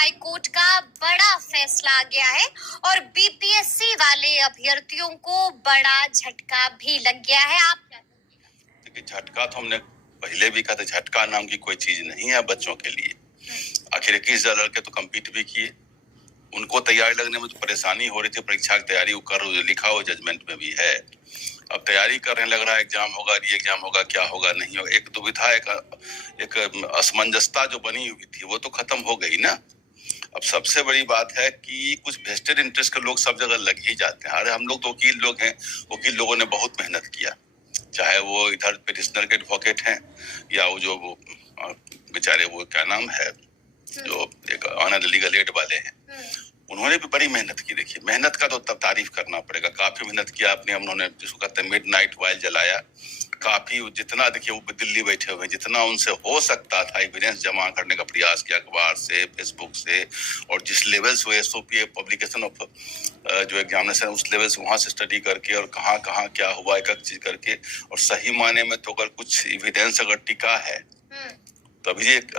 High court का बड़ा फैसला आ गया है और बीपीएससी वाले अभ्यर्थियों को बड़ा झटका भी लग गया है। आप क्या देखिए, झटका तो हमने पहले भी कहा था, झटका नाम की कोई चीज नहीं है बच्चों के लिए। आखिर 21 लड़के तो कम्पीट भी किए, उनको तैयारी लगने में तो परेशानी हो रही थी। परीक्षा की तैयारी वो कर लिखा हो जजमेंट में भी है। अब तैयारी करने लग रहा है, एग्जाम होगा, री एग्जाम होगा, क्या होगा नहीं होगा। एक दुविधा, एक असमंजसता जो बनी हुई थी वो तो खत्म हो गई ना। अब सबसे बड़ी बात है कि कुछ वेस्टेड इंटरेस्ट के लोग सब जगह लग ही जाते हैं। अरे हम लोग तो वकील लोग हैं, वकील लोगों ने बहुत मेहनत किया, चाहे वो इधर पिटिशनर के एडवोकेट हैं या वो जो वो बेचारे वो क्या नाम है जो एक ऑनर लीगल एड वाले हैं, उन्होंने भी बड़ी मेहनत की। देखिए, मेहनत का तो तब तारीफ करना पड़ेगा, काफी मेहनत किया आपने। उन्होंने जिसको कहते हैं मिडनाइट वाइल जलाया, काफी जितना देखिए वो दिल्ली बैठे हुए, जितना उनसे हो सकता था एविडेंस जमा करने का प्रयास किया, अखबार से, फेसबुक से, और जिस लेवल से एसओपी पब्लिकेशन ऑफ जो एग्जामिनेशन उस लेवल से वहां से स्टडी करके और कहाँ कहाँ क्या हुआ एक एक चीज करके, और सही मायने में तो अगर कुछ एविडेंस अगर टिका है तो अभिजीत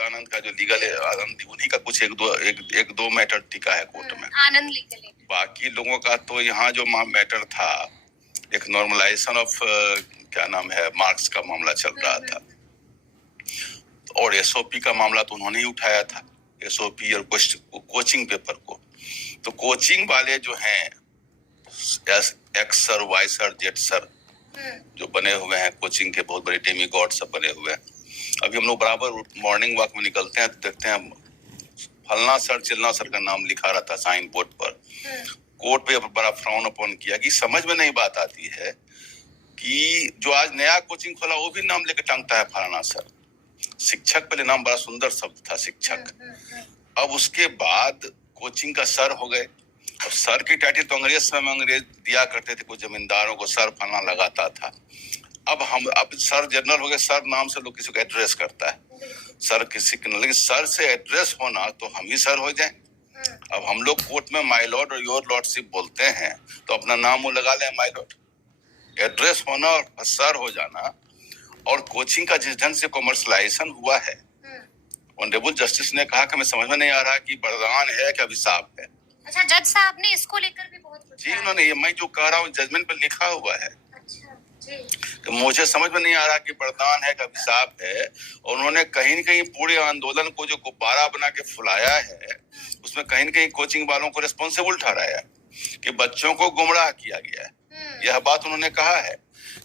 आनंद का जो लीगल आनंद, उन्हीं का कुछ एक दो मैटर टिका है कोर्ट में। आनंद लीगल। बाकी लोगों का तो यहाँ जो मैटर था, एक नॉर्मलाइजेशन ऑफ क्या नाम है मार्क्स का मामला चल रहा था, और एसओपी का मामला तो उन्होंने ही उठाया था, एसओपी और कोचिंग पेपर को। तो कोचिंग वाले जो हैं X sir, Y sir, Z sir जो बने हुए हैं, कोचिंग के बहुत बड़े डेमी गॉड सब बने हुए हैं। अभी हम लोग बराबर मॉर्निंग वॉक में निकलते हैं तो देखते हैं फलना सर चिल्ला सर का नाम लिखा रहता है साइन बोर्ड पर। कोर्ट पे बड़ा फ्राउन अपॉन किया कि समझ में नहीं बात आती है कि जो आज नया कोचिंग खोला वो भी नाम लेके टांगता है फलाना सर। शिक्षक पहले नाम बड़ा सुंदर शब्द था, शिक्षक। अब उसके बाद कोचिंग का सर हो गए। अब सर की टाइटल तो अंग्रेज समय में अंग्रेज दिया करते थे, कुछ जमींदारों को सर फलना लगाता था। अब सर जनरल हो गए, सर नाम से लोग किसी को एड्रेस करता है, सर किसी के, लेकिन सर से एड्रेस होना तो हम ही सर हो जाए। अब हम लोग कोर्ट में माय लॉर्ड और योर लॉर्डशिप बोलते हैं तो अपना नाम वो लगा लें माय लॉर्ड। एड्रेस होना और सर हो जाना, और कोचिंग का जिस ढंग से कॉमर्शलाइजेशन हुआ है, ऑनरेबल जस्टिस ने कहा कि हमें समझ में नहीं आ रहा कि वरदान है कि अभिशाप है। अच्छा, जज साहब ने इसको लेकर भी बहुत जी, उन्होंने ये मैं जो कह रहा हूँ जजमेंट पर लिखा हुआ है। अच्छा जी। तो मुझे समझ में नहीं आ रहा कि वरदान है कि अभिशाप है। और उन्होंने कहीं न कहीं पूरे आंदोलन को जो गुब्बारा बना के फुलाया है, उसमें कहीं न कहीं कोचिंग वालों को रिस्पॉन्सिबल ठहराया कि बच्चों को गुमराह किया गया है। यह बात उन्होंने कहा है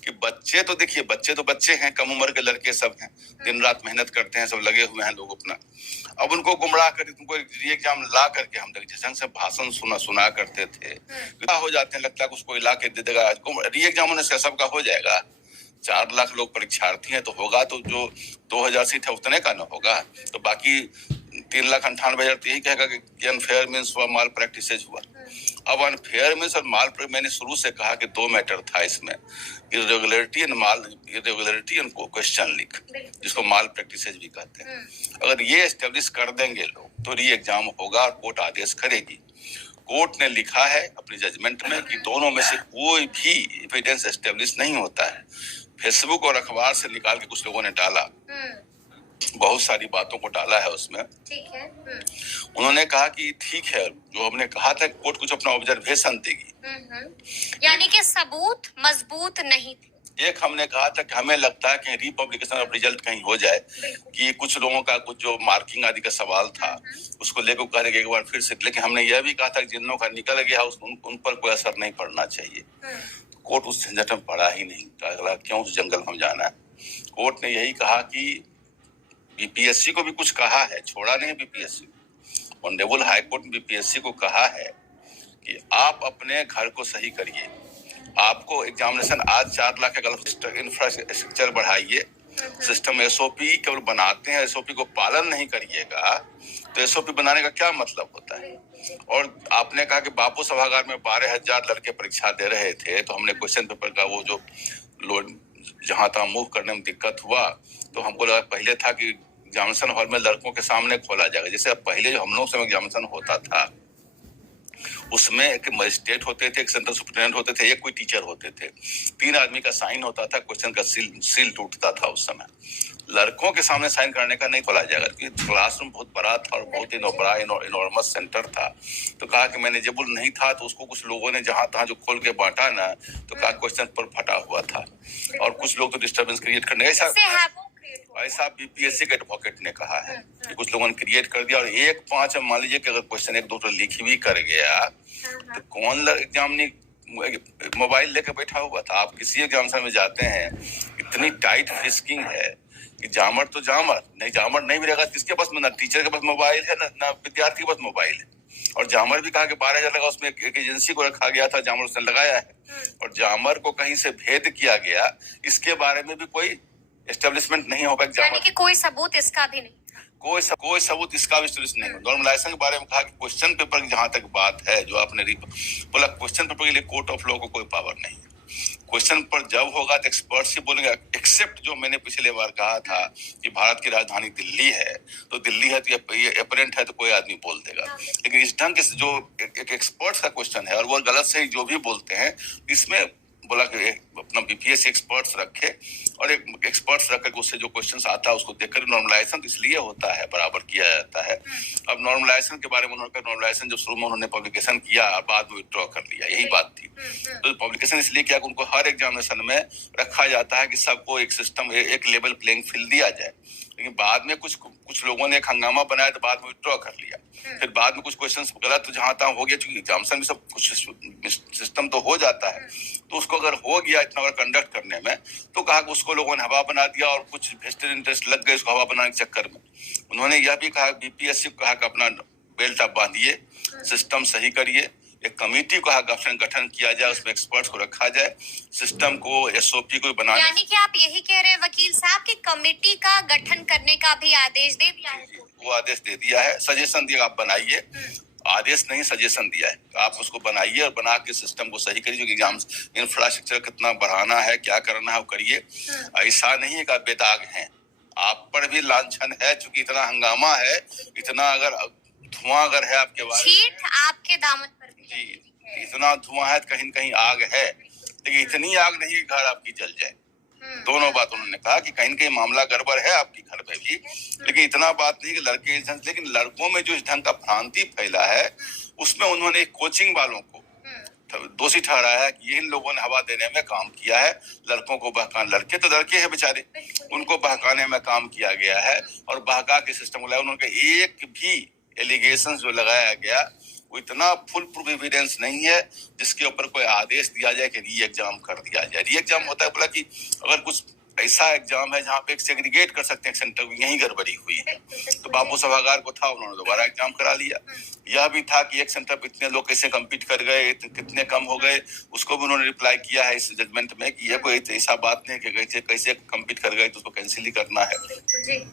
कि बच्चे तो देखिए, बच्चे तो बच्चे हैं, कम उम्र के लड़के सब हैं, दिन रात मेहनत करते हैं, सब लगे हुए हैं लोग अपना। अब उनको गुमराह कर, तुमको री एग्जाम ला करके हम लोग जिस ढंग से भाषण सुना करते थे, क्या हो जाते हैं, लगता है उसको ला के दे देगा, री एग्जाम होने से सबका हो जाएगा। 4 लाख लोग परीक्षार्थी हैं तो होगा तो जो 2000 सीट है उतने का ना होगा, तो बाकी 3,98,000 तो यही कहेगा कि अनफेयर मीन्स हुआ, माल प्रैक्टिसेज हुआ। अब अनफेयर मीन्स और माल, मैंने शुरू से कहा कि 2 मैटर था इसमें, इरेगुलरिटी एंड क्वेश्चन लीक, जिसको माल प्रैक्टिसेज भी कहते हैं। अगर ये एस्टेब्लिश कर देंगे लोग तो री एग्जाम होगा और कोर्ट आदेश करेगी। कोर्ट ने लिखा है अपनी जजमेंट में कि दोनों में से कोई भी एविडेंस एस्टेब्लिश नहीं होता है। फेसबुक और अखबार से निकाल के कुछ लोगों ने डाला, बहुत सारी बातों को डाला है उसमें। ठीक है। उन्होंने कहा कि ठीक है, जो हमने कहा था कोर्ट कुछ अपना ऑब्जर्वेशन देगी, यानी कि सबूत मजबूत नहीं थे। एक हमने कहा था कि हमें लगता है कि रिपब्लिकेशन ऑफ रिजल्ट कहीं हो जाए, कि कुछ लोगों का कुछ जो मार्किंग आदि का सवाल था उसको लेकर करेंगे एक बार फिर से। लेकिन हमने यह भी कहा था कि जिन लोगों का निकल गया उन पर कोई असर नहीं पड़ना चाहिए। कोर्ट उस झंझट में पड़ा ही नहीं, अगला क्यों उस जंगल में जाना है। कोर्ट ने यही कहा कि बीपीएससी को भी कुछ कहा है, छोड़ा नहीं बीपीएससी। ऑनरेबल हाई कोर्ट ने बीपीएससी को कहा है कि आप अपने घर को सही करिए, आपको एग्जामिनेशन आज 4 लाख का इंफ्रास्ट्रक्चर बढ़ाइए, सिस्टम एसओपी केवल बनाते हैं, एसओपी को पालन नहीं करिएगा तो एसओपी बनाने का क्या मतलब होता है। और आपने कहा कि बापू सभागार में 12,000 लड़के परीक्षा दे रहे थे, तो हमने क्वेश्चन पेपर का वो जो लोड जहां तक मूव करने में दिक्कत हुआ, तो हमको लगा पहले था कि एग्जामिनेशन हॉल में लड़कों के सामने खोला जाएगा, जैसे पहले जो हम लोग समय एग्जामिनेशन होता था उसमें एक मजिस्ट्रेट होते थे, एक सेंट्रल सुप्रिटेंडेंट होते थे, एक कोई टीचर होते थे। 3 आदमी का साइन होता था, क्वेश्चन का सील टूटता था उस समय। लड़कों के सामने साइन करने का नहीं खोला जाएगा क्योंकि क्लासरूम बहुत बड़ा था और बहुत ही बड़ा इनॉर्मस सेंटर था। तो कहा कि मैनेजेबल नहीं था, तो उसको कुछ लोगों ने जहां तहां जो खोल के बांटा ना, तो कहा क्वेश्चन पर फटा हुआ था और कुछ लोग तो डिस्टर्बेंस क्रिएट करने ऐसा बीपीएससी के एडवोकेट ने कहा है कि कुछ लोगों ने क्रिएट कर दिया। और 1-5 मान लीजिए कि अगर क्वेश्चन 1-2 तो लिख भी कर गया तो कौन एग्जाम नहीं मोबाइल लेकर बैठा हुआ था। आप किसी एग्जाम में जाते हैं, इतनी टाइट फिस्किंग है कि जामर तो जामर नहीं, जामर नहीं मिलेगा किसके पास, ना टीचर के पास मोबाइल है ना विद्यार्थी के पास मोबाइल है। और जामर भी कहा कि 12,000 लगा, उसमें एक एजेंसी को रखा गया था, जामर उसने लगाया है और जामर को कहीं से भेद किया गया, इसके बारे में भी कोई एस्टेब्लिशमें नहीं हो पाएगा। यानी कि कोई सबूत इसका भी नहीं, कोई सबूत इसका भी नहीं। नॉर्मलाइजेशन के बारे में कहा कि क्वेश्चन पेपर की जहां तक बात है, जो आपने बोला, क्वेश्चन पेपर के लिए कोर्ट ऑफ लॉ को कोई पावर नहीं है। क्वेश्चन पर जब होगा तो एक्सपर्ट्स ही बोलेंगे, एक्सेप्ट जो मैंने पिछले बार कहा था कि भारत की राजधानी दिल्ली है, तो दिल्ली है तो ये अपरेंट है तो कोई आदमी बोल देगा। लेकिन इस ढंग से जो एक एक्सपर्ट्स का क्वेश्चन है और वो गलत सही जो भी बोलते हैं, इसमें बोला कि अपना बीपीएससी एक्सपर्ट्स रखे और एक एक्सपर्ट्स रख कर उससे जो क्वेश्चंस आता है उसको देखकर नॉर्मलाइजेशन तो इसलिए होता है, बराबर किया जाता है। अब नॉर्मलाइजेशन के बारे में उन्होंने कहा, नॉर्मलाइजेशन जब शुरू में उन्होंने पब्लिकेशन किया, बाद में विथड्रॉ कर लिया, यही बात थी। तो पब्लिकेशन इसलिए किया कि उनको हर एग्जामिनेशन में रखा जाता है कि सबको एक सिस्टम, एक लेवल प्लेइंग फील्ड दिया जाए। लेकिन बाद में कुछ लोगों ने एक हंगामा बनाया तो बाद में विथड्रॉ कर लिया। फिर बाद में कुछ क्वेश्चंस गलत जहां तहां हो गया, क्योंकि एग्जामिनेशन में सब कुछ सिस्टम तो हो जाता है, तो उसको अगर हो गया इतना बड़ा कंडक्ट करने में, तो कहा कि उसको लोगों ने हवा बना दिया और कुछ वेस्टेड इंटरेस्ट लग गए उसको हवा बनाने के चक्कर में। उन्होंने यह भी कहा, बीपीएससी को कहा कि अपना बेल्ट आप बांधिए, सिस्टम सही करिए, एक कमेटी को गठन किया जाए, उसमें एक्सपर्ट्स को रखा जाए, सिस्टम को एसओपी को बनाने। यानी कि आप यही कह रहे हैं वकील साहब कि कमेटी का गठन करने का भी आदेश दे दिया है? वो आदेश दे दिया है, सजेशन दिया, आप बनाइए, आदेश नहीं सजेशन दिया है, आप उसको बनाइए और बना के सिस्टम को सही करिए। एग्जाम इंफ्रास्ट्रक्चर कितना बढ़ाना है, क्या करना है वो करिए। ऐसा नहीं है कि आप बेदाग हैं, आप पर भी लांछन है, चूंकि इतना हंगामा है, इतना अगर धुआं अगर है आपके बारे में, छीट आपके दामन पर भी जी, इतना धुआं है, कहीं कहीं आग है, लेकिन इतनी आग नहीं कि घर आपकी जल जाए। दोनों बात उन्होंने कहा कि कहीं कहीं मामला गड़बड़ है आपके घर में भी, लेकिन इतना बात नहीं कि लड़के इस ढंग, लेकिन लड़कों में जो इस ढंग का भ्रांति फैला है, उसमें उन्होंने कोचिंग वालों को दोषी ठहराया है कि इन लोगों ने हवा देने में काम किया है, लड़कों को बहकाने, लड़के तो लड़के हैं बेचारे, उनको बहकाने में काम किया गया है और बहका के सिस्टम को लाया। उन्होंने एक भी एलिगेशन जो लगाया गया वो इतना फुल प्रूफ एविडेंस नहीं है जिसके ऊपर कोई आदेश दिया जाए कि री एग्जाम कर दिया जाए। री एग्जाम होता है बोला कि अगर कुछ ऐसा एग्जाम है जहाँ पे एक सेग्रीगेट कर सकते हैं सेंटर, यही गड़बड़ी हुई है, तो बाबू सभागार को था, उन्होंने दोबारा एग्जाम करा लिया। यह भी था कि एक सेंटर पे इतने लोग कैसे कम्पीट कर गए, कितने कम हो गए, उसको भी उन्होंने रिप्लाई किया है इस जजमेंट में कि यह कोई ऐसा बात नहीं कि कैसे कम्पीट कर गए तो उसको कैंसिल ही करना है।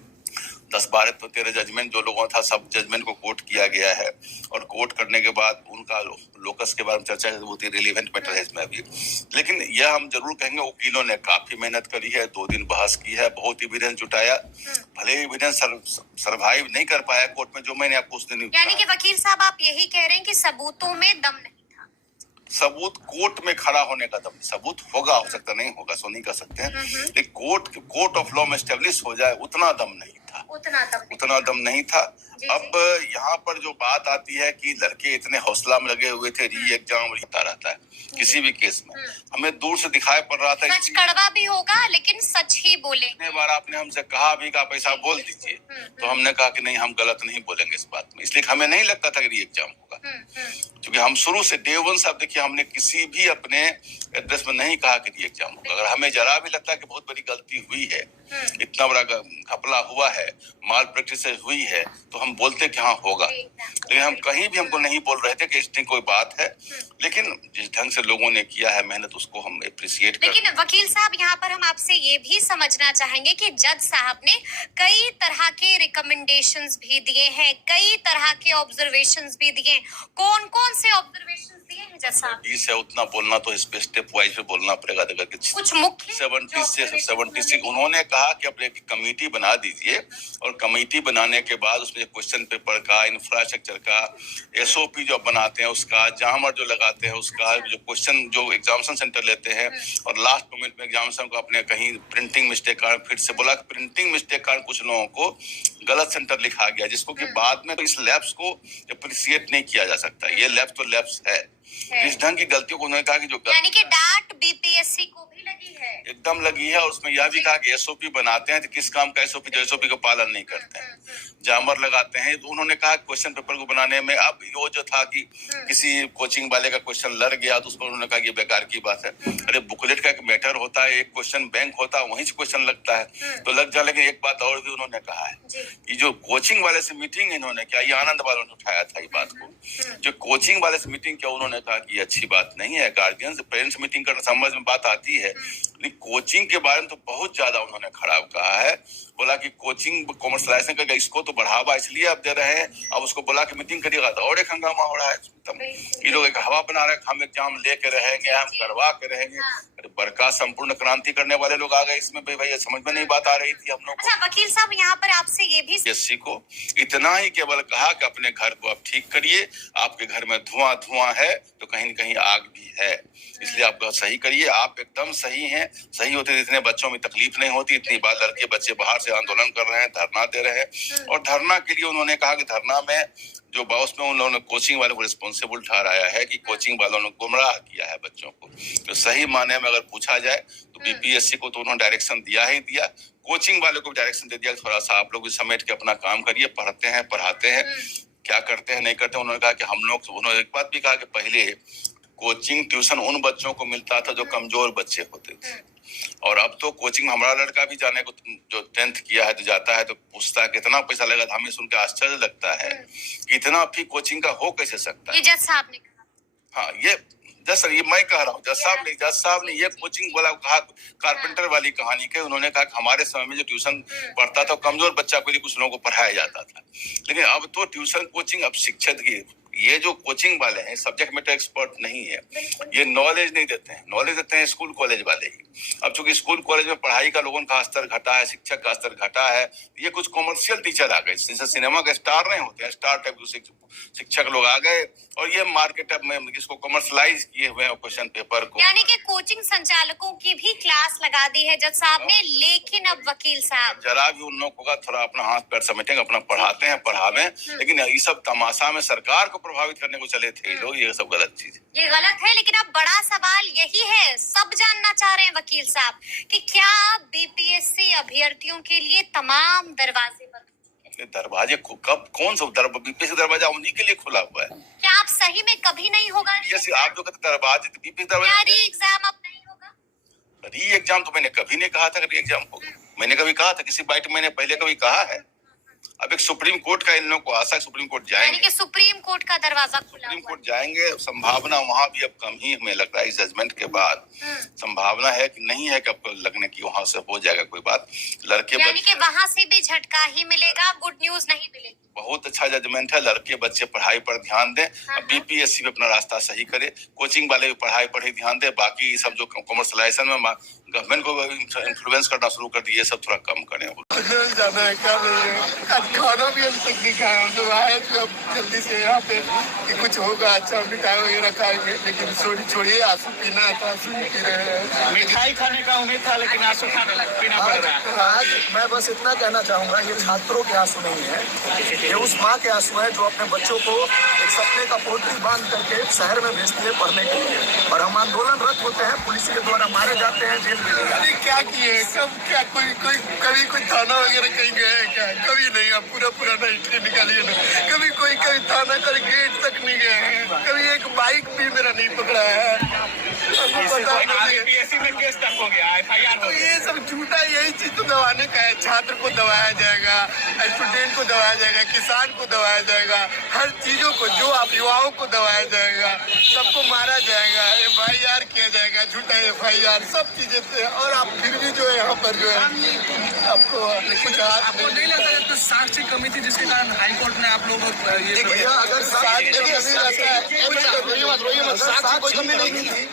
10-12 तो 13 जजमेंट जो लोगों था, सब जजमेंट को कोट किया गया है और कोट करने के बाद उनका लोकस के बारे में चर्चा बहुत ही रिलेवेंट मैटर है इसमें अभी। लेकिन यह हम जरूर कहेंगे, वकीलों ने काफी मेहनत करी है, 2 दिन बहस की है, बहुत एविडेंस जुटाया, भले एविडेंस सर्वाइव नहीं कर पाया कोर्ट में, जो मैंने आपको उस दिन। यानी कि वकील साहब आप यही कह रहे हैं कि सबूतों में दम नहीं था? सबूत कोर्ट में खड़ा होने का दम, सबूत होगा, हो सकता नहीं होगा, सो नहीं कर सकते हैं, लेकिन कोर्ट ऑफ लॉ में एस्टेब्लिश हो जाए उतना दम नहीं था, उतना दम नहीं था। अब यहाँ पर जो बात आती है कि लड़के इतने हौसला में लगे हुए थे, री एग्जाम होता रहता है किसी भी केस में, हमें दूर से दिखाई पड़ रहा था। सच कड़वा भी होगा लेकिन सच ही बोले। इतने बार आपने हमसे कहा भी कि आप ऐसा बोल दीजिए, तो हमने कहा कि नहीं, हम गलत नहीं बोलेंगे इस बात में, इसलिए हमें नहीं लगता था कि री एग्जाम होगा, क्योंकि हम शुरू से डे 1 से, आप देखिए, हमने किसी भी अपने एड्रेस में नहीं कहा कि री एग्जाम होगा। अगर हमें जरा भी लगता है कि बहुत बड़ी गलती हुई है, इतना बड़ा घपला हुआ है, माल प्रैक्टिस हुई है, तो हम बोलते कि हाँ होगा, लेकिन हम कहीं भी हमको नहीं बोल रहे थे कि इसमें कोई बात है। लेकिन जिस ढंग से लोगों ने किया है मेहनत, उसको हम अप्रिशिएट करते हैं। लेकिन वकील साहब, यहाँ पर हम आपसे ये भी समझना चाहेंगे कि जज साहब ने कई तरह के रिकमेंडेशंस भी दिए हैं, कई तरह के ऑब्जर्वेशंस भी दिए, कौन कौन से ऑब्जर्वेशंस दिए हैं? जैसा 20 है उतना बोलना तो इस पे स्टेप वाइज पे बोलना पड़ेगा। देखा कि कुछ मुख्य 70 से 76 उन्होंने कहा कि अपने कमेटी बना दीजिए और कमेटी बनाने के बाद उसमें क्वेश्चन पेपर का, इंफ्रास्ट्रक्चर का, SOP जो बनाते हैं उसका, जामर जो लगाते हैं उसका, जो क्वेश्चन जो एग्जामिनेशन सेंटर लेते हैं और लास्ट मोमेंट में एग्जामिनेशन को अपने कहीं प्रिंटिंग मिस्टेक कारण फिर से बोला कि प्रिंटिंग मिस्टेक कारण कुछ लोगों को गलत सेंटर लिखा गया, जिसको कि बाद में तो इस लैब्स को अप्रिशिएट नहीं किया जा सकता। ये लैब्स तो लैब्स है। इस ढंग की गलतियों को उन्होंने कहा कि जो यानी कि डांट BPSC को भी लगी है, एकदम लगी है। और उसमें यह भी कहा कि SOP बनाते हैं तो किस काम का SOP, जो SOP का पालन नहीं करते हैं, जामर लगाते हैं। तो उन्होंने कहा क्वेश्चन पेपर को बनाने में अब वो जो था कि किसी कोचिंग वाले का क्वेश्चन लड़ गया तो उसको उन्होंने कहा कि बेकार की बात है। अरे बुकलेट का एक मैटर होता है, एक क्वेश्चन बैंक होता है, वहीं से क्वेश्चन लगता है तो लग जाए। लेकिन एक बात और भी उन्होंने कहा है कि जो कोचिंग वाले से मीटिंग इन्होंने किया, ये आनंद वालों ने उठाया था ये बात को, जो कोचिंग वाले से मीटिंग किया उन्होंने कहा कि अच्छी बात नहीं है, गार्जियन से पेरेंट्स मीटिंग करना समझ में बात आती है, लेकिन कोचिंग के बारे में तो बहुत ज्यादा उन्होंने खराब कहा है। बोला कि कोचिंग कॉमर्शलाइजेशन करके इसको तो बढ़ावा इसलिए आप दे रहे हैं, अब उसको बोला कि मीटिंग करिएगा तो और एक हंगामा हो रहा है। ये लोग एक हवा बना रहे, हम एग्जाम लेके रहेंगे, हम करवा के रहेंगे। अरे बड़का संपूर्ण क्रांति करने वाले लोग आ गए इसमें, भाई समझ में नहीं बात आ रही थी हम लोग को। अच्छा वकील साहब, यहाँ पर आपसे ये भी BPSC को इतना ही केवल कहा कि अपने घर को आप ठीक करिए, आपके घर में धुआं है तो कहीं न कहीं आग भी है, इसलिए आप सही करिए। आप एकदम सही हैं, सही होते इतने बच्चों में तकलीफ नहीं होती। इतनी बार लड़के बच्चे बाहर से आंदोलन कर रहे हैं, धरना दे रहे हैं, और धरना के लिए उन्होंने कहा कि धरना में जो बॉस में उन्होंने कोचिंग वालों को रिस्पॉन्सिबल ठहराया है कि कोचिंग वालों ने गुमराह किया है बच्चों को। तो सही माने में अगर पूछा जाए तो BPSC को तो उन्होंने डायरेक्शन दिया ही दिया, कोचिंग वालों को डायरेक्शन दे दिया थोड़ा सा आप लोग समेट के अपना काम करिए, पढ़ते हैं पढ़ाते हैं, क्या करते हैं नहीं करते। उन्होंने कहा कि हम लोग, उन्होंने एक बात भी कहा कि पहले कोचिंग ट्यूशन उन बच्चों को मिलता था जो कमजोर बच्चे होते थे, और अब तो कोचिंग, हमारा लड़का भी जाने को जो 10th किया है तो जाता है तो पूछता है कितना पैसा लगेगा, हमें सुन के आश्चर्य लगता है कि इतना फी कोचिंग का हो कैसे सकता है। ये जज साहब ने कहा। हाँ, ये जज सर, ये मैं कह रहा हूँ, जज साहब ने ये कोचिंग वाला कहा, कारपेंटर वाली कहानी के उन्होंने कहा कि हमारे समय में जो ट्यूशन पढ़ता था कमजोर बच्चा को कुछ लोगों को पढ़ाया जाता था, लेकिन अब तो ट्यूशन कोचिंग अब शिक्षक की, ये जो कोचिंग वाले हैं सब्जेक्ट मैटर एक्सपर्ट नहीं है, ये नॉलेज नहीं देते हैं, नॉलेज देते हैं स्कूल कॉलेज वाले ही। अब चूंकि स्कूल कॉलेज में पढ़ाई का लोगों का स्तर घटा है, शिक्षक का स्तर घटा है, ये कुछ कॉमर्शियल टीचर आ गए, जैसे सिनेमा का स्टार नहीं होते हैं, स्टार टाइप शिक्षक लोग आ गए और ये मार्केट में इसको कॉमर्शलाइज किए हुए हैं क्वेश्चन पेपर को। यानी कि कोचिंग संचालकों की भी क्लास लगा दी है जज साहब ने। लेकिन अब वकील साहब, जरा भी उन लोगों का थोड़ा अपना हाथ पैर समेटेंगे, अपना पढ़ाते हैं पढ़ावे, लेकिन ये सब तमाशा में सरकार को प्रभावित करने को चले थे लोग, ये सब गलत चीज है, ये गलत है। लेकिन अब बड़ा सवाल यही है, सब जानना चाह रहे हैं वकील साहब कि क्या BPSC अभ्यर्थियों के लिए तमाम दरवाजे बंद? दरवाजे कब, कौन सा BPSC दरवाजा उन्हीं के लिए खुला हुआ है? क्या आप सही में कभी नहीं होगा? आप जो कहते दरवाजे, BPSC दरवाजा, री एग्जाम अब नहीं होगा? री एग्जाम तो मैंने कभी नहीं कहा था कि री एग्जाम होगा, मैंने कभी कहा था किसी बाइट में मैंने पहले कभी कहा है? अब एक सुप्रीम कोर्ट का इन लोगों को आशा है, सुप्रीम कोर्ट जाएंगे, कि सुप्रीम कोर्ट का दरवाजा खुला, सुप्रीम कोर्ट जाएंगे, संभावना वहां भी अब कम ही हमें लग रहा है इस जजमेंट के बाद। संभावना है कि नहीं है कि आपको लगने की वहां से हो जाएगा कोई बात, लड़के यानी कि वहां से भी झटका ही मिलेगा, गुड न्यूज नहीं मिलेगी। बहुत अच्छा जजमेंट है, लड़के बच्चे पढ़ाई पर ध्यान दें, BPSC पे अपना रास्ता सही करे, कोचिंग वाले भी पढ़ाई पर ही ध्यान दे, बाकी सब जो कॉमर्शलाइजेशन में गवर्नमेंट को इन्फ्लुएंस करना शुरू कर दिए, सब थोड़ा कम करें। जाना है क्या नहीं है, आज खाना भी हम तक नहीं खाया, तो आए थे अब जल्दी से यहाँ पे कि कुछ होगा, अच्छा मिठाई वगैरह खाएंगे, लेकिन छोड़िए आंसू पीना है तो आंसू पी रहे हैं। मिठाई खाने का उम्मीद था लेकिन आंसू पीना पड़ रहा है। आज मैं बस इतना कहना चाहूँगा, ये छात्रों के आंसू नहीं है, ये उस माँ के आंसू है जो अपने बच्चों को एक सपने का पोटली बांध करके शहर में भेजती है पढ़ने के लिए, और हम आंदोलनरत होते हैं, पुलिस के द्वारा मारे जाते हैं, जेल में अरे क्या किए, कब क्या कभी कोई थाना वगैरह कहीं गए क्या? कभी नहीं, आप पूरा हिस्ट्री निकालिए ना, कभी थाना का गेट तक नहीं गए हैं, कभी एक बाइक भी मेरा नहीं पकड़ा है। बीपीएससी में केस तक हो गया, FIR हो तो गया। ये सब झूठा, यही चीज तो दबाने का है। छात्र को दबाया जाएगा, स्टूडेंट को दबाया जाएगा, किसान को दबाया जाएगा, हर चीजों को, जो आप युवाओं को दबाया जाएगा, सबको मारा जाएगा, FIR किया जाएगा, झूठा FIR, सब चीजें थे। और आप फिर भी जो है यहाँ पर जो है आपको कुछ आपको नहीं लगता कि साक्ष्य कमी थी जिसके कारण हाई कोर्ट ने आप लोगों को ये भैया अगर साक्ष्य की कमी रहता है, साक्ष्य कोई कमी नहीं थी।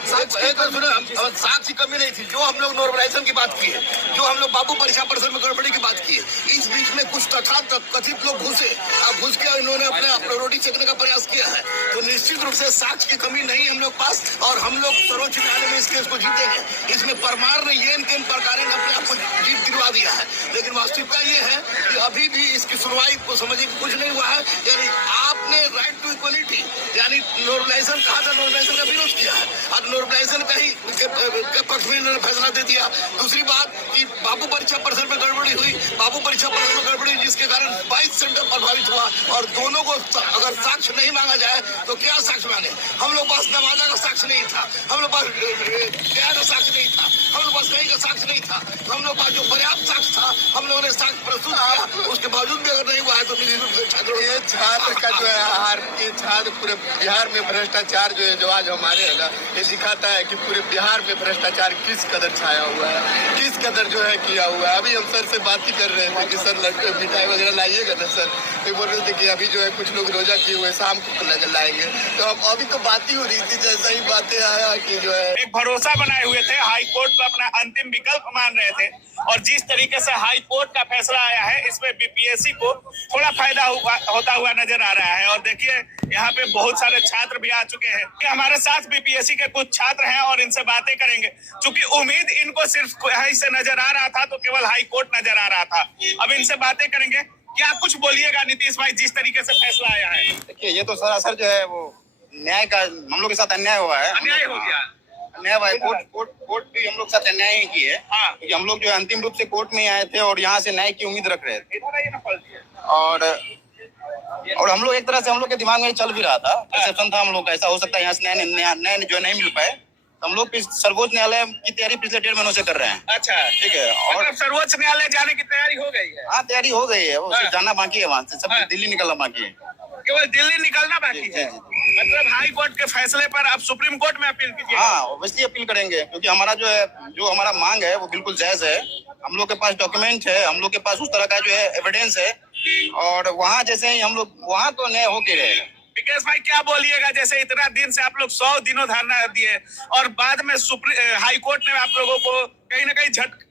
साक्ष्य की कमी नहीं थी। जो हम लोग नॉर्मलाइजेशन की बात की है, जो हम लोग बाबू परीक्षा परिसर में गड़बड़ी की बात की है, इस बीच में कुछ कथित लोग घुसे और घुस के इन्होंने अपने रोटी चेकने का प्रयास किया है। तो निश्चित रूप से साक्ष्य की कमी नहीं हम लोग पास, और हम लोग सर्वोच्च न्यायालय में इस केस को जीतेंगे। इसमें परमार ने येन केन प्रकार ने अपने आप को जीत दिलवा दिया है। लेकिन वास्तविकता ये है कि अभी भी इसकी सुनवाई को समझने की कुछ नहीं हुआ है। यानी आपने राइट टू इक्वलिटी, यानी नॉर्मलाइजेशन कहा था, नॉर्मलाइजेशन का विरोध किया है, अब नॉर्मलाइजेशन का ही के पक्ष में इन्होंने फैसला दे दिया। दूसरी बात कि बाबू परीक्षा परिसर में गड़बड़ी हुई, बाबू परीक्षा परिसर में गड़बड़ी हुई जिसके कारण 22 सेंटर प्रभावित हुआ, और दोनों को अगर साक्ष्य नहीं मांगा जाए तो क्या साक्ष्य मांगे। हम लोग पास नवादा का साक्ष्य नहीं था, हम लोग पास गया का साक्ष्य नहीं था, हम लोग पास कहीं का साक्ष्य नहीं था, हम लोग पास जो पर्याप्त साक्ष्य था हम लोगों ने साक्ष्य प्रस्तुत किया। उसके बावजूद भी अगर नहीं हुआ है तो निश्चित रूप से ये छात्र का जो है हार, ये छात्र पूरे बिहार में भ्रष्टाचार जो है, जो आज हमारे है ना, ये दिखाता है कि पूरे बिहार में भ्रष्टाचार किस कदर छाया हुआ है, किस कदर जो है किया हुआ है। अभी हम सर से बात ही कर रहे थे कि सर लड़के मिठाई वगैरह लाइएगा ना सर, तो बोल रहे थे कि अभी जो है कुछ लोग रोजा किए हुए शाम को लाएंगे। तो हम अभी तो बात ही हो रही थी, जैसा ही बातें आया कि जो है एक भरोसा बनाए हुए थे, हाई कोर्ट को अपना अंतिम विकल्प मान रहे थे, और जिस तरीके से हाई कोर्ट का फैसला आया है इसमें बीपीएससी को थोड़ा फायदा होता हुआ नजर आ रहा है। और देखिए यहाँ पे बहुत सारे छात्र भी आ चुके हैं कि हमारे साथ बीपीएससी के कुछ छात्र हैं और इनसे बातें करेंगे। क्योंकि उम्मीद इनको सिर्फ हाई से नजर आ रहा था तो केवल हाई कोर्ट नजर आ रहा था। अब इनसे बातें करेंगे। क्या कुछ बोलिएगा नीतीश भाई, जिस तरीके से फैसला आया है? देखिए ये तो सरासर जो है वो न्याय का हम लोग के साथ अन्याय हुआ है। अन्याय हो गया। अन्याय भाई, कोर्ट भी हम लोग के साथ अन्याय ही की है। हाँ। क्योंकि हम लोग जो है अंतिम रूप से कोर्ट में ही आए थे और यहाँ से न्याय की उम्मीद रख रहे थे। इधर आइए ना, पलटिए। और हम लोग एक तरह से हम लोग के दिमाग में चल भी रहा था, परसेप्शन था हम लोग का ऐसा हो सकता है यहाँ से न्याय जो नहीं मिल पाए। हम लोग सर्वोच्च न्यायालय की तैयारी पिछले 1.5 महीनों से कर रहे हैं। अच्छा, ठीक है। और मतलब सर्वोच्च न्यायालय जाने की तैयारी हो गई है? हाँ, तैयारी हो गई है, वो हाँ। जाना बाकी है, वहाँ से सब हाँ। दिल्ली निकलना बाकी है। केवल दिल्ली निकलना बाकी है। मतलब हाई कोर्ट के फैसले पर आप सुप्रीम कोर्ट में अपील कीजिएगा? हाँ, ऑब्वियसली अपील करेंगे, क्योंकि हमारा जो हमारा मांग है वो बिल्कुल जायज है। हम लोग के पास डॉक्यूमेंट है, हम लोग के पास उस तरह का जो है एविडेंस है, और वहाँ जैसे ही हम लोग वहाँ तो न्याय होके रहेगा। विकास भाई क्या बोलिएगा, जैसे इतना दिन से आप लोग 100 दिनों धरना दिए और बाद में हाई कोर्ट ने आप लोगों को कहीं ना कहीं झटका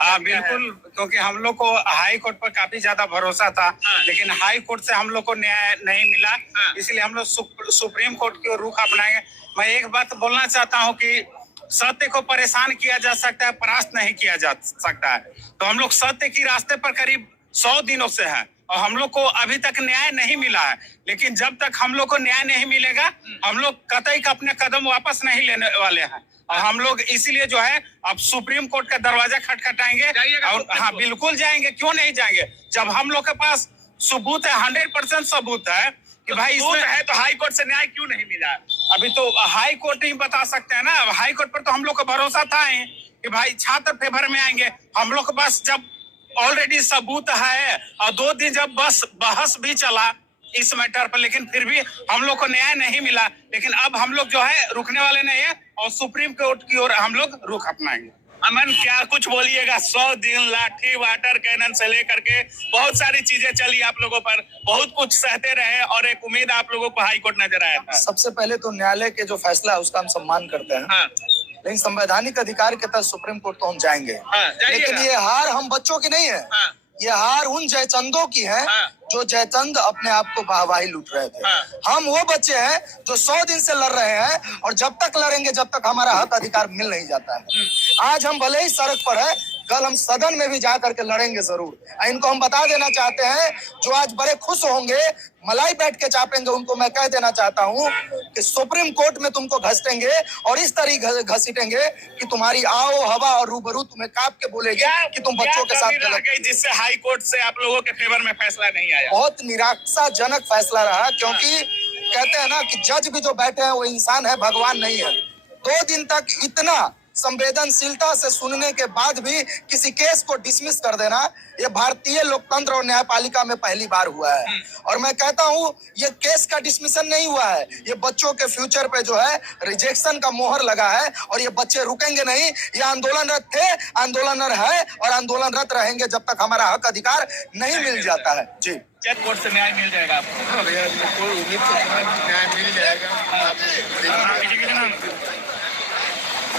हाँ बिल्कुल, क्योंकि हम लोग को हाई कोर्ट पर काफी ज्यादा भरोसा था। हाँ। लेकिन हाई कोर्ट से हम लोग को न्याय नहीं मिला। हाँ। इसलिए हम लोग सुप्रीम कोर्ट की ओर रुख अपनाएंगे। मैं एक बात बोलना चाहता हूँ कि सत्य को परेशान किया जा सकता है, परास्त नहीं किया जा सकता है। तो हम लोग सत्य की रास्ते पर करीब 100 दिनों से हैं और हम लोग को अभी तक न्याय नहीं मिला है। लेकिन जब तक हम लोग को न्याय नहीं मिलेगा हम लोग कतई का अपने कदम वापस नहीं लेने वाले हैं। और हम लोग इसीलिए जो है अब सुप्रीम कोर्ट का दरवाजा खटखटाएंगे। और हाँ बिल्कुल जाएंगे, क्यों नहीं जाएंगे, जब हम लोग के पास सबूत है, 100% सबूत है कि भाई इसमें है तो हाई कोर्ट से न्याय क्यों नहीं मिला? अभी तो हाई कोर्ट ही बता सकते हैं ना। हाई कोर्ट पर तो हम लोग को भरोसा था ही कि भाई छात्र फेवर में आएंगे। हम लोग के पास जब ऑलरेडी सबूत है और 2 दिन जब बहस भी चला इस मैटर पर, लेकिन फिर भी हम लोग को न्याय नहीं मिला। लेकिन अब हम लोग जो है रुकने वाले नहीं है और सुप्रीम कोर्ट की ओर हम लोग रुख अपनाएंगे। अमन क्या कुछ बोलिएगा? 100 दिन लाठी वाटर कैनन से लेकर के बहुत सारी चीजें चली आप लोगों पर, बहुत कुछ सहते रहे और एक उम्मीद आप लोगों को हाई कोर्ट नजर आया था। सबसे पहले तो न्यायालय के जो फैसला है उसका हम सम्मान करते हैं। हाँ। लेकिन संवैधानिक अधिकार के तहत सुप्रीम कोर्ट तो हम जाएंगे। हाँ, जाइएगा। लेकिन ये हार हम बच्चों की नहीं है। हाँ। ये हार उन जयचंदों की है। हाँ। जो जयचंद अपने आप को वाहवाही लूट रहे थे। हाँ। हम वो बच्चे हैं जो 100 दिन से लड़ रहे हैं और जब तक लड़ेंगे जब तक हमारा हक अधिकार मिल नहीं जाता है। आज हम भले ही सड़क पर है, कल हम सदन में भी जा करके लड़ेंगे जरूर। इनको हम बता देना चाहते हैं, जो आज बड़े खुश होंगे, मलाई बैठ के चापेंगे, उनको मैं कह देना चाहता हूं कि सुप्रीम कोर्ट में तुमको घसीटेंगे और इस तरीके घसीटेंगे कि तुम्हारी आओ हवा और रूबरू तुम्हें कांप के बोलेगी कि तुम बच्चों के साथ गलत। जिससे हाई कोर्ट से आप लोगों के फेवर में फैसला नहीं आया? बहुत निराशाजनक फैसला रहा, क्योंकि कहते हैं ना कि जज भी जो बैठे हैं वो इंसान है, भगवान नहीं है। 2 दिन तक इतना संवेदनशीलता से सुनने के बाद भी किसी केस को डिसमिस कर देना, ये भारतीय लोकतंत्र और न्यायपालिका में पहली बार हुआ है। और मैं कहता हूं ये केस का डिसमिशन नहीं हुआ है, ये बच्चों के फ्यूचर पे जो है रिजेक्शन का मोहर लगा है और ये बच्चे रुकेंगे नहीं। ये आंदोलनरत थे, आंदोलनरत है और आंदोलनरत रहेंगे जब तक हमारा हक अधिकार नहीं मिल जाता है। जी, कोर्ट से न्याय मिल जाएगा आपको? हाँ भैया, कोई उम्मीद तो न्याय मिल जाएगा।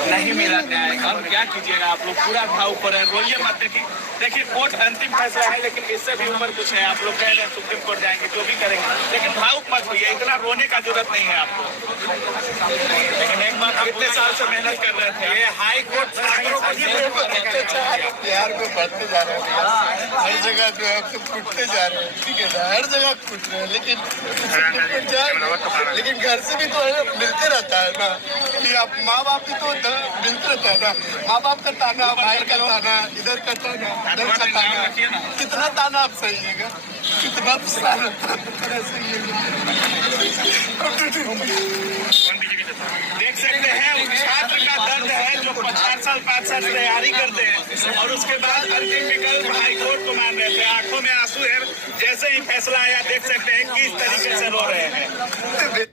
नहीं मिला न्याय, अब क्या कीजिएगा आप लोग? पूरा भाव ऊपर है, रोइए मत। देखिए कोर्ट अंतिम फैसला है, लेकिन इससे भी ऊपर कुछ है। आप लोग कह रहे हैं सुप्रीम कोर्ट जाएंगे, जो भी करेंगे, लेकिन भावुक मत होइए, इतना रोने का जरूरत नहीं है आपको। लेकिन एक बात, कितने साल से मेहनत कर रहे थे, ये हाई कोर्ट छात्रों को बिहार में बढ़ते जा रहे हैं, हर जगह जो है तो कूटते जा रहे हैं, ठीक है ना, हर जगह कूट रहे हैं, लेकिन घर से भी तो मिलते रहता है ना कि आप माँ बाप भी तो मिलते रहता है ना, माँ बाप का ताना, भाई का ताना, इधर का ताना, उधर का ताना, कितना ताना आप सहिएगा, कितना देख सकते हैं छात्र का दर्द है जो 4 साल 5 साल तैयारी करते हैं और उसके बाद अंतिम विकल्प हाईकोर्ट को मान रहे थे। आंखों में आंसू है, जैसे ही फैसला आया देख सकते हैं किस तरीके से रो रहे हैं।